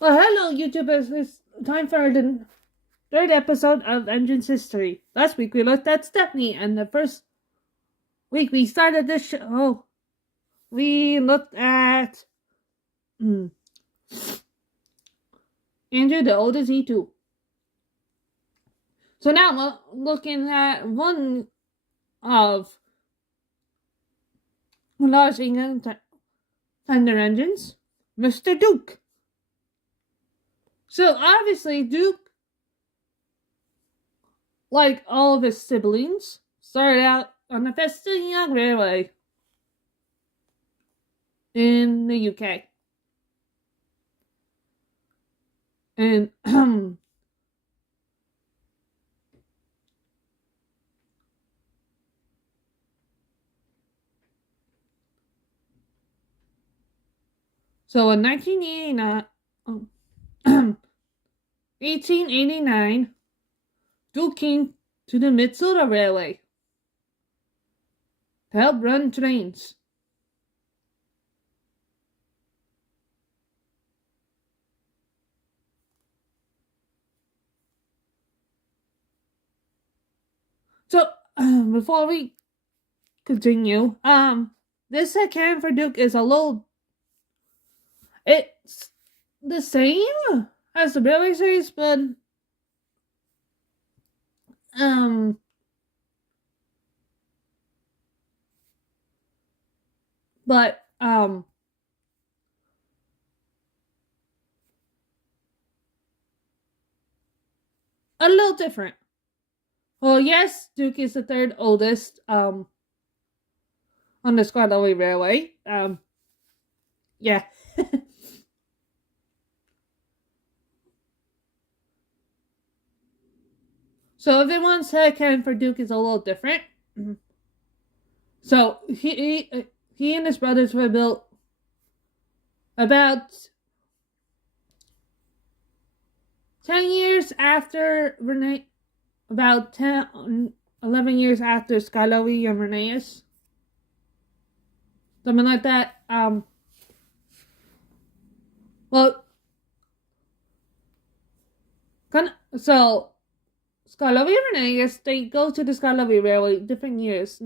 Well, hello, YouTubers. It's time for the third episode of Engines History. Last week we looked at Stephanie, and the first week we started this show, we looked at Andrew, the oldest E2. So now we're looking at one of large England thunder engines, Mr. Duke. So obviously, Duke, like all of his siblings, started out on the Festinian Railway in the UK. And so in 1889, Duke came to the Minnesota Railway to help run trains. So before we continue, this account for Duke is it's the same as the Railway series, but but a little different. Well, yes, Duke is the third oldest on the Scarlet Railway. Yeah. So everyone's headcanon for Duke is a little different. So he and his brothers were built about 10 years after Renee, about 11 years after Skylowy and Rheneas. Something like that. Well, so Skylowy and Rheneas, they go to the Skylowy Railway different years.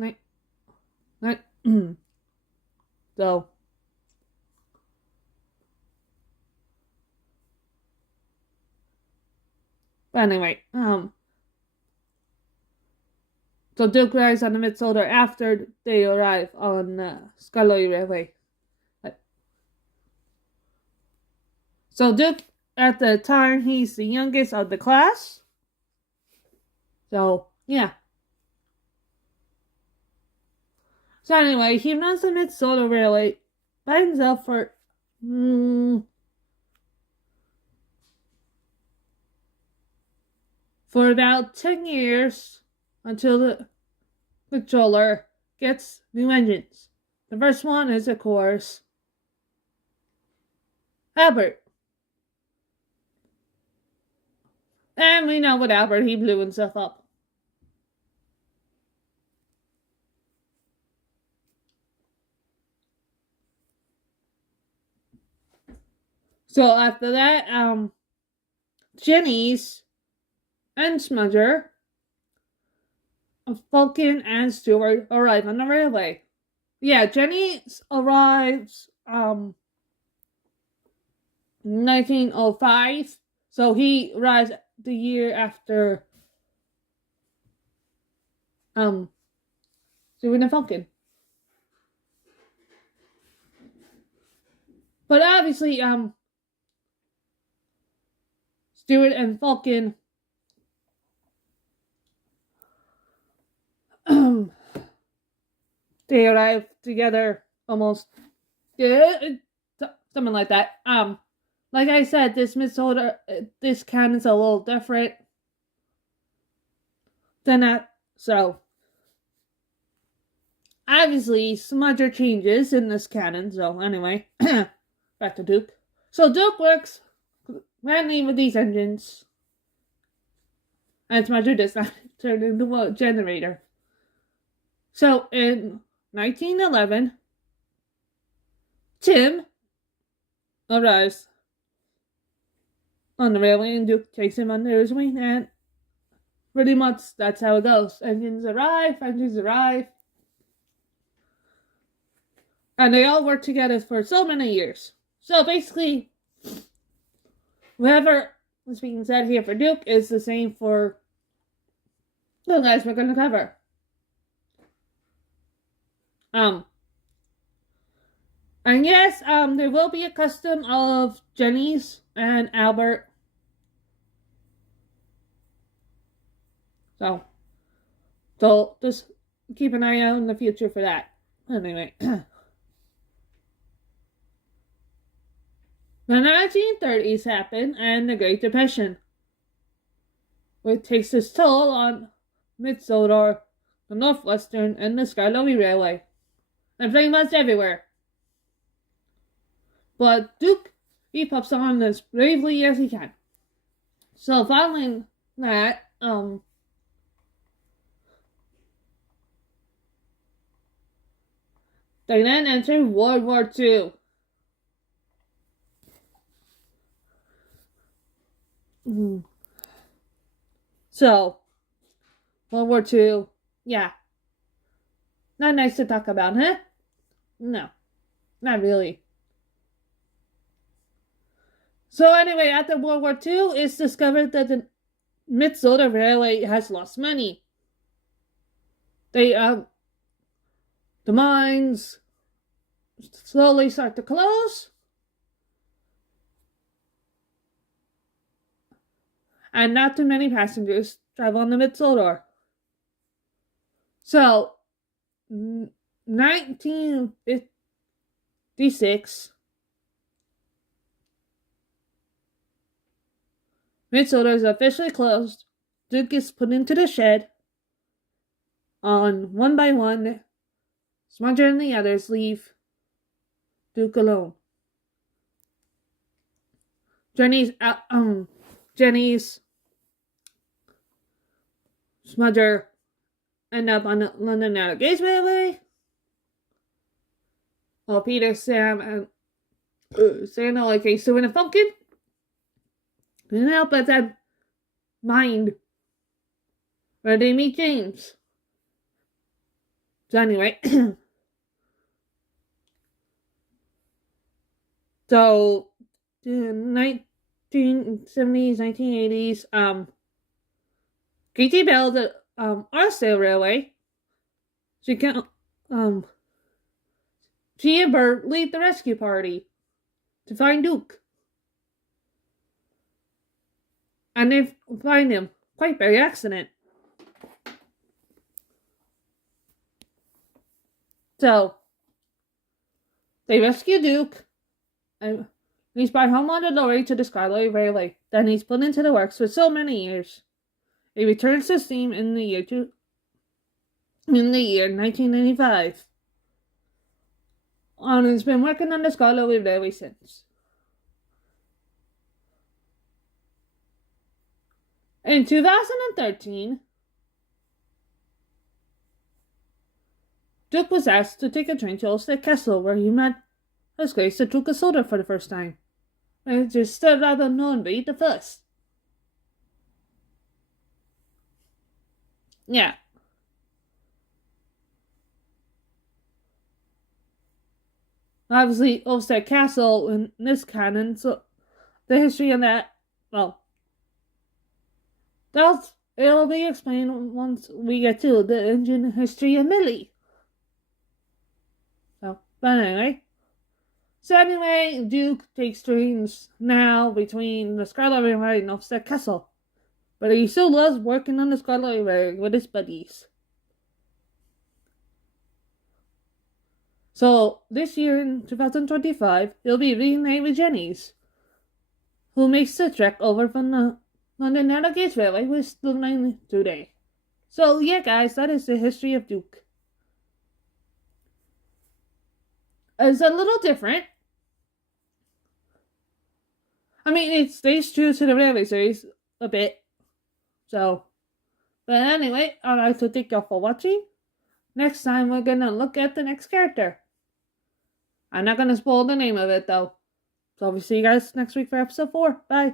So but anyway, so Duke arrives on the Minnesota after they arrive on Skylowy Railway. So Duke, at the time, he's the youngest of the class. So yeah. So anyway, he runs the Minnesota Railway by himself for about 10 years until the controller gets new engines. The first one is, of course, Albert. And we know with Albert, he blew himself up. So after that, Jenny's and Smudger, Falcon and Stewart arrive on the railway. Yeah, Jenny arrives 1905, so he arrives the year after Stewart and Falcon. But obviously, Stewart and Falcon they arrive together almost, something like that. Like I said, this canon's a little different than that. So obviously, Smudger changes in this canon. So anyway, back to Duke. So Duke works mainly with these engines, and Smudger does not turn into a generator. So in 1911, Tim arrives on the railway, and Duke takes him under his wing, and pretty much that's how it goes. Engines arrive, and they all work together for so many years. So basically, whatever is being said here for Duke is the same for the guys we're going to cover. And yes, there will be a custom of Jenny's and Albert. So just keep an eye out in the future for that. Anyway. The 1930s happened, and the Great Depression, which takes its toll on Mid-Sodor, the Northwestern, and the Skarloey Railway, and pretty much everywhere. But Duke, he pops on as bravely as he can. So following that, they then enter World War II. So, World War II, yeah. Not nice to talk about, huh? No, not really. So anyway, after World War II, it's discovered that the Mid-Sodor Railway has lost money. The mines slowly start to close. And not too many passengers travel on the Mid-Sodor. So, 1956, Mid-Sodor is officially closed. Duke is put into the shed. One by one, Smudger and the others leave Duke alone. Jenny's, Smudger end up on the London Narrow-Gauge Railway, while Peter, Sam, and Sam are like a Sue and a Funkin'. Couldn't help but that mind where they meet James. So anyway, so the 1970s, 1980s, Katie Bell, the Archdale Railway, she and Bert lead the rescue party to find Duke. And they find him quite by accident. So, they rescue Duke, and he's brought home on the lorry to the Skarloey Railway. Then he's put into the works for so many years. He returns to steam in the year 1995. And he's been working on the Skarloey Railway since. In 2013, Duke was asked to take a train to Ulstead Castle, where he met His Grace the Duke of Sodor for the first time. And it just stood out unknownly the first. Yeah. Obviously, Ulstead Castle in this canon, so the history of that, well, it'll be explained once we get to the engine history of Millie. But anyway, Duke takes trains now between the Skarloey Railway and Ulstead Castle. But he still loves working on the Skarloey Railway with his buddies. So, this year in 2025, he'll be reunited with Jenny's, who makes the trek over from the London Narrow-Gauge Railway with still 9 today. So, yeah guys, that is the history of Duke. It's a little different. I mean, it stays true to the railway series a bit. So, but anyway, I'd like to thank y'all for watching. Next time, we're gonna look at the next character. I'm not gonna spoil the name of it though. So, we'll see you guys next week for episode 4. Bye.